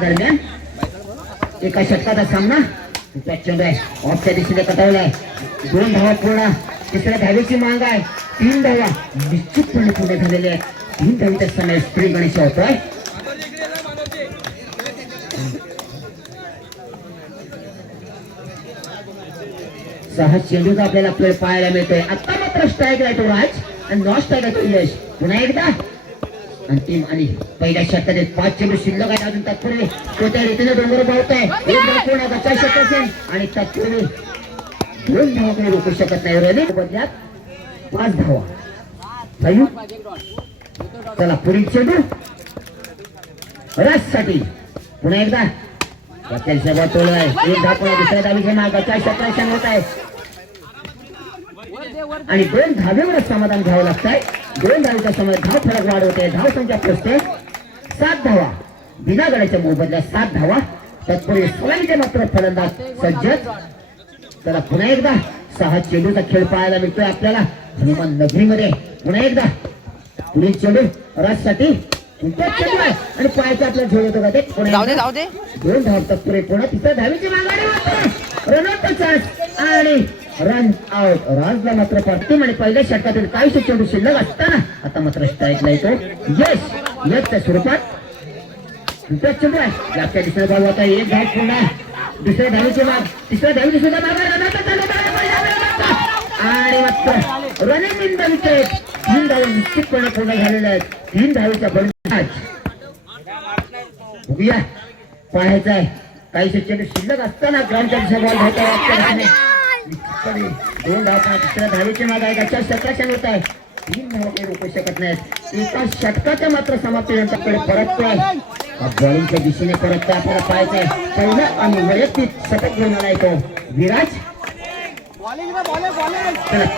दरम्यान एका षटकाचा सामना चेंडू आहे ऑफच्या दिशेने कटावलाय. 2 धावा पूर्ण. तिसऱ्या धावेची मांग आहे. 3 धावा निश्चितपणे पुढे झालेले आहेत. 3 धावीचा समय श्री गणेश होतोय. सहा चेंडूचा आपल्याला प्ले पाहायला मिळतोय. आता मात्र स्ट्राईक आहे तो राज आणि नॉन स्ट्राईक आहे तो यश. पुन्हा एकदा अंतिम आणि पहिल्या षटकात 5 चेंडू शिल्लक आहेत. अजून तत्पूर्वी कोणत्या रीतीने डोंगर भावतोय. एक धाव पूर्ण बचाव शकत असेल आणि तत्पूर्वी 2 धावा काही रोखू शकत नाही. रने बदल्यात 5 धावा. चला पुढील चेंडू राजसाठी. पुन्हा एकदा तोलवाय. एक धाव पुन्हा दुसऱ्या धावीच्या मागाच्या षटकात होत आहे आणि 2 धावेवरच समाधान घ्यावं लागतंय. 2 धावेच्या समय धाव फरक वाढ होते. धाव संख्या पोचते 7 धावा. बिना गड्याच्या मोबदल्यात 7 धावा. तत्पूर्वी सलामीचे मात्र फलंदाज सज्ज. चला पुन्हा एकदा 6 चेंडूचा खेळ पाहायला मिळतोय आपल्याला हनुमान नगरीमध्ये. पुन्हा एकदा पुढील चेंडू राजसाठी आणि पायाचा आपल्याला झोल होतो का ते. 2 धाव तत्पूर्वी पुन्हा तिथं धावीची मागणी रनआउट चान्स आणि रन आउट. राजला मात्र प्रथम आणि पहिल्या षटकातील काहीशे चेंडू शिल्लक असताना आता मात्र स्ट्राईकला येतो यश. यशच्या स्वरूपात चेंडू आहे. लागच्या दिसण्यात भाऊ आता एक धाव पुन्हा दुसऱ्या धावीची माग. तिसऱ्या धावीची सुद्धा आणि मात्र रनिंग इन द विकेट. 3 धावा निश्चितपणे पूर्ण झालेल्या आहेत. 3 धावेचा बळी बघूया पाहायचा आहे. काहीशे चेंडू शिल्लक असताना ग्राउंडच्या दिशा बॉल धावता 2 धाव तिसऱ्या धावेची माग आहे. त्याच्या षटकाशन होत आहे. 3 धावा काही रोखू शकत नाहीत. एका षटकाच्या मात्र समाप्तीनंतरकडे परततोय. बॉलिंगच्या दिशेने परततोय. आपल्याला पाहायचंय पहिलं आणि वैयक्तिक शतक घेऊन आलाय तो विराज.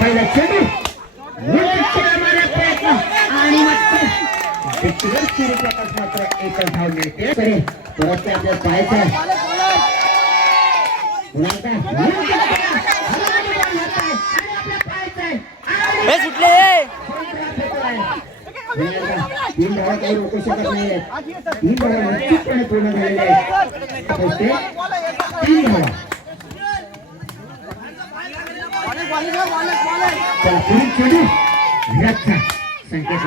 पहिला चेंडू आणि मात्र एकच धाव मिळते. परत आपल्याला पाहायचंय सुटले 3 धावा काही रोखू शकत नाही. 3 धावा निश्चितपणे पूर्ण झालेल्या आहेत. 3 धावा. पुढील चेंडू विराटचा संकेत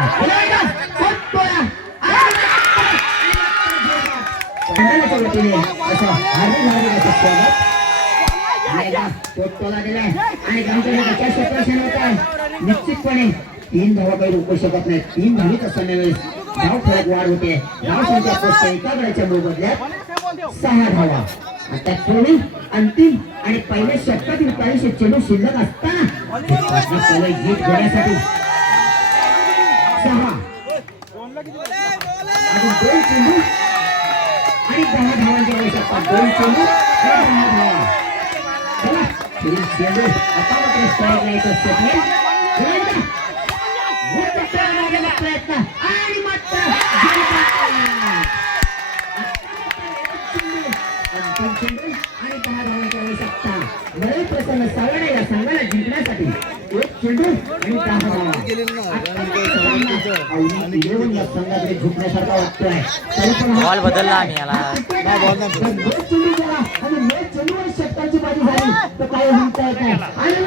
निश्चितपणे 3 धावा काही रोखू शकत नाही. 3 धावीचा समय धाव फरक वाढ होते. धाव संख्या एका गड्याच्या मोबदल्यात 6 धावा. आता पूर्वी अंतिम आणि पहिल्या षटकातील काहीशे चेंडू शिल्लक असताना जीत घेण्यासाठी 6 अजून 2 चेंडू आणि 10 धावांची आवश्यकता. 2 चेंडू आणि 10 धावा. चला पुढील चेंडू आता मात्र स्ट्राईकला येत असते. प्रयत्न आणि मात्र अंतिम चेंडू आणि 10 धावांची आवश्यकता. लढाई प्रसन्न सावणे या संघाला जिंकण्यासाठी 1 चेंडू आणि 10 धावा. या संघाकडे झुकण्यासारखा वाटतोय. बॉल बदलला आम्ही याला. चेंडू गेला आणि चेंडूवर षटकांची बाजी झाली तर काय म्हणता येत नाही. आणि